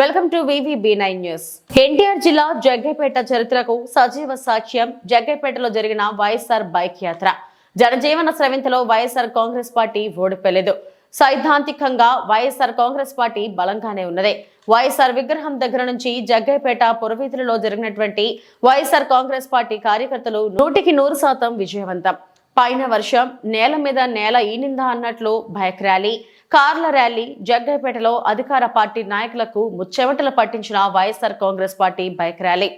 Welcome to TV nine news. NTR జిల్లా జగ్గైపేట చరిత్రకు సజీవ సాక్ష్యం. జగ్గైపేటలో జరిగిన వైఎస్ఆర్ బైక్ యాత్ర. జనజీవన స్రవింతలో వైఎస్ఆర్ కాంగ్రెస్ పార్టీ ఓడిపోలేదు. సైద్ధాంతికంగా వైఎస్ఆర్ కాంగ్రెస్ పార్టీ బలంగానే ఉన్నది. వైఎస్ఆర్ విగ్రహం దగ్గర నుంచి జగ్గైపేట పురవీధులలో జరిగినటువంటి వైఎస్ఆర్ కాంగ్రెస్ పార్టీ కార్యకర్తలు నూటికి నూరు శాతం విజయవంతం. పైన వర్షం నేల మీద నేల ఈనిందా అన్నట్లు బైక్ ర్యాలీ. కార్ల ర్యాలీ జగ్గైపేటలో అధికార పార్టీ నాయకులకు ముచ్చెమటలు పట్టించిన YSR Congress party bike rally.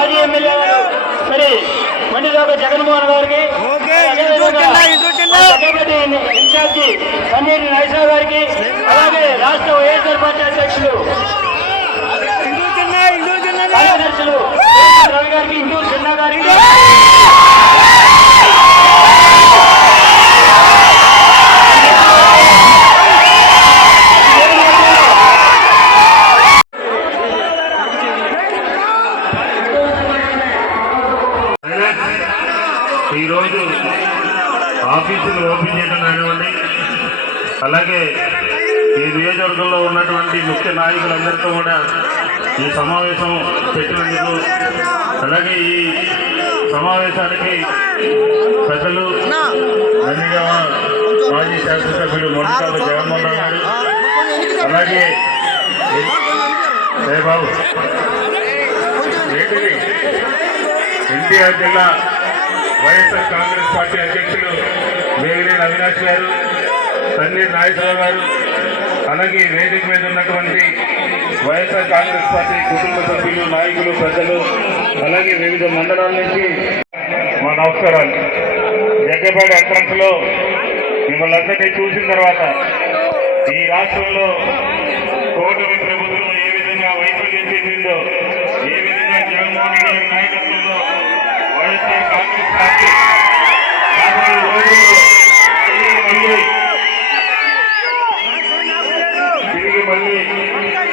మాజీ ఎమ్మెల్యే గారు మరి మండిదోక జగన్మోహన్ గారికి ఇన్ఛార్జి పన్నీరు నైసా గారికి అలాగే రాష్ట్ర వైఎస్ఆర్ పార్టీ అధ్యక్షులు కార్యదర్శులు రవి గారికి ఇంటూరు చిన్న గారికి అలాగే ఈ నియోజకవర్గంలో ఉన్నటువంటి ముఖ్య నాయకులందరితో కూడా ఈ సమావేశం పెట్టినందుకు అలాగే ఈ సమావేశానికి ప్రజలు నందిగామ మాజీ శాసనసభ్యులు మొండికాల జగన్మోహన్ రావు గారు అలాగే ఏ బాబు? ఏంటిది? ఎన్టీఆర్ జిల్లా వైఎస్ఆర్ కాంగ్రెస్ పార్టీ అధ్యక్షుడు వేగినేని అవినాష్ గారు తన్నీర్ నాగేశ్వరరావు గారు అలాగే వేదిక మీద ఉన్నటువంటి వైఎస్ఆర్ కాంగ్రెస్ పార్టీ కుటుంబ సభ్యులు నాయకులు ప్రజలు అలాగే వివిధ మండలాల నుంచి మా నమస్కారాలు. జగ్గపాటి ఎంట్రన్స్లో మిమ్మల్ని అందరినీ చూసిన తర్వాత ఈ రాష్ట్రంలో కూటమి ప్రభుత్వం ఏ విధంగా వైఫల్యం చెందిందో ఏ విధంగా జగన్మోహన్ రెడ్డి గారి నాయకత్వంలో వైఎస్ఆర్ కాంగ్రెస్ పార్టీ రాబోయే రోజుల్లో తిరిగి మళ్ళీ తిరిగి మళ్ళీ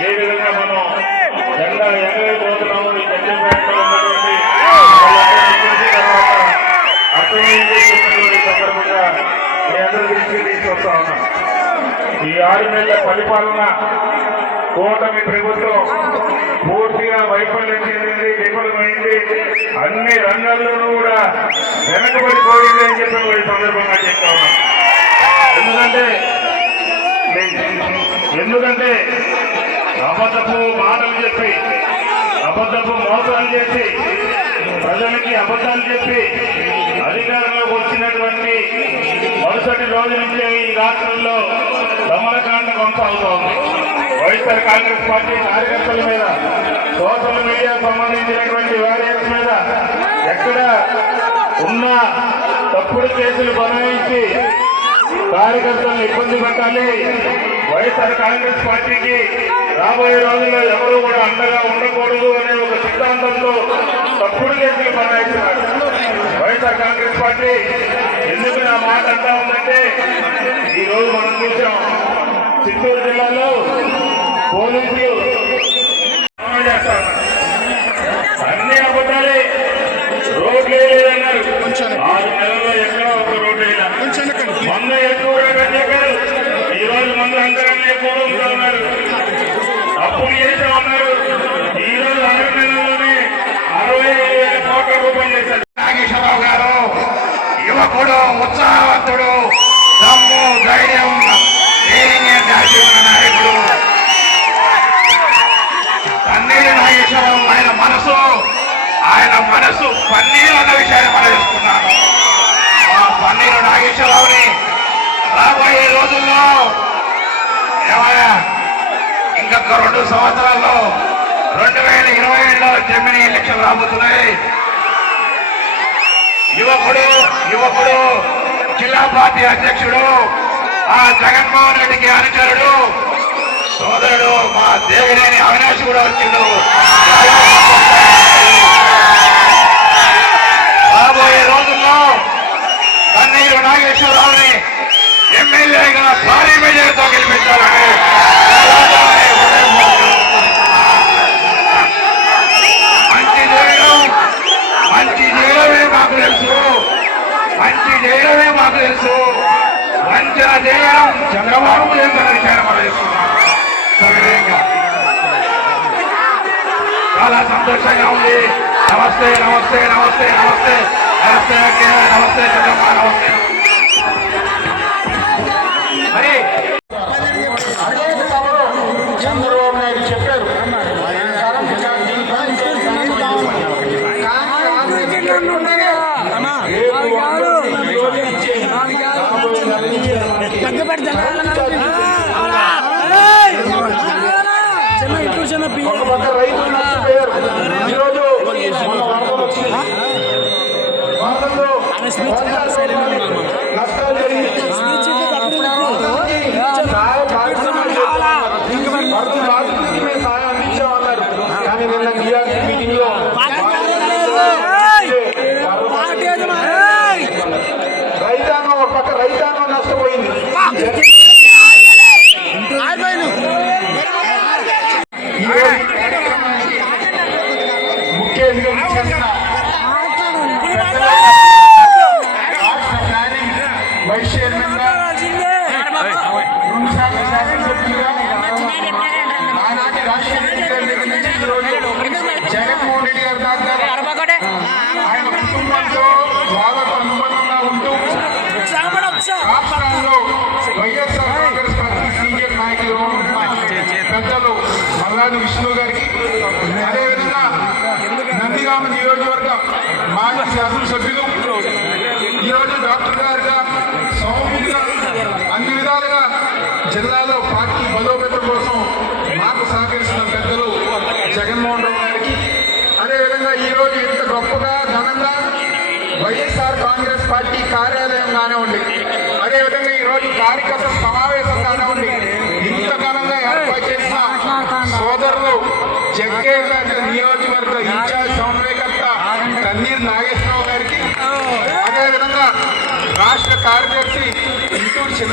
ఏ విధంగా మనం జెండా ఎగరేయబోతున్నామో ఈ జగ్గపేటలో ఉన్నటువంటి వాళ్ళందరినీ చూసిన తర్వాత అర్థమైంది చెప్పినటువంటి సందర్భంగా మీ అందరి దృష్టికి తీసుకొస్తా ఉన్నాం ఈ పరిపాలన కూటమి ప్రభుత్వం పూర్తిగా వైఫల్యం చెందింది విఫలమైంది. అన్ని రంగాల్లోనూ కూడా వెనకబడిపోయింది అని చెప్పి ఈ సందర్భంగా చెప్తా ఎందుకంటే ఎందుకంటే అబద్ధపు మాటలు చెప్పి అబద్ధపు మోసాలు చేసి ప్రజలకి అబద్ధాలు చెప్పి అధికారంలోకి వచ్చినటువంటి మరుసటి రోజు నుంచే ఈ రాష్ట్రంలో దమనకాండ కొనసాగుతోంది. వైఎస్ఆర్ కాంగ్రెస్ పార్టీ కార్యకర్తల మీద సోషల్ మీడియా సంబంధించినటువంటి వారియర్స్ మీద ఎక్కడ ఉన్న తప్పుడు కేసులు బనాయించి కార్యకర్తలను ఇబ్బంది పెట్టాలి. వైఎస్ఆర్ కాంగ్రెస్ పార్టీకి రాబోయే రోజుల్లో ఎవరు కూడా అండగా ఉండకూడదు అనే ఒక సిద్ధాంతంతో తప్పుడు కేసులు బనాయిస్తున్నారు. వైఎస్ఆర్ కాంగ్రెస్ పార్టీ ఎందుకు నా మాట అంటా ఉందంటే ఈరోజు మనం చూసాం చిత్తూరు జిల్లాలో పోలీసులు అమలు చేస్తా ఉన్నారు. అన్ని అబద్ధాలే రోడ్లే లేదన్నారు ఆరు నెలల్లో ఎక్కడో ఒక రోడ్డు వేయాలి మంద ఎక్కువగా కట్టారు ఈ రోజు మంద అందరం ఎక్కువగా ఉన్నారు చేస్తా ఉన్నారు ఈ రోజు ఆరు నెలల్లోనే అరవై ఐదు వేల కోట్ల రూపాయలు చేశారు నాగేశ్వరరావు గారు యువకుడు ఉత్సాహవంతుడు దమ్ము ధైర్యం నాయకుడు పన్నీరు నాగేశ్వరరావు ఆయన మనసు ఆయన మనసు పన్నీరు అన్న విషయాన్ని మనం తెలుసుకున్నాను ఆ పన్నీరు నాగేశ్వరరావుని రాబోయే రోజుల్లో ఏమయ్యా? ఇంకొక రెండు సంవత్సరాల్లో రెండు వేల ఇరవై ఏడులో జమిని ఎలక్షన్ రాబోతున్నాయి. యువకుడు యువకుడు జిల్లా పార్టీ అధ్యక్షుడు ఆ జగన్మోహన్ రెడ్డికి అనుచరుడు సోదరుడు మా దేవినేని అవినాష్ కూడా వచ్చిండు. రాబోయే రోజుల్లో కన్నీరు నాగేశ్వరరావుని ఎమ్మెల్యేగా భారీ మెజార్టీతో గెలిపించాలని నమస్తే నమస్తే నమస్తే నమస్తే నమస్తే మరి చంద్రబాబు నాయుడు చెప్పారు ఒక పక్క రైతులు నష్టపోయారు स्पीच వైస్ చైర్మన్గా శాసనసభ్యులుగా ఆనాటి రాష్ట్రీయ జగన్మోహన్ రెడ్డి గారు దాకా ఆయన కుటుంబంతో బాగా అనుబంధంగా ఉంటూ రాష్ట్రాల్లో వైఎస్ఆర్ కాంగ్రెస్ పార్టీ విష్ణు గారికి అదేవిధంగా నందిగామ నియోజకవర్గ మాజీ శాసనసభ్యులు జిల్లాలో పార్టీ బలోపేతం కోసం మాకు సహకరిస్తున్న పెద్దలు జగన్మోహన్ రావు గారికి అదేవిధంగా ఈరోజు ఇంత గొప్పగా ఘనంగా వైఎస్ఆర్ కాంగ్రెస్ పార్టీ కార్యాలయం కానివ్వండి అదేవిధంగా ఈరోజు కార్యకర్త సమావేశం కానివ్వండి ఇంత ఘనంగా ఏర్పాటు చేసిన సోదరులు జగ్గేపేట నియోజకవర్గ ఇన్ఛార్జ్ సమన్వయకర్త కన్నీర్ నాగేశ్వరరావు గారికి అదేవిధంగా రాష్ట్ర కార్యదర్శి ఇంటూరు చిన్న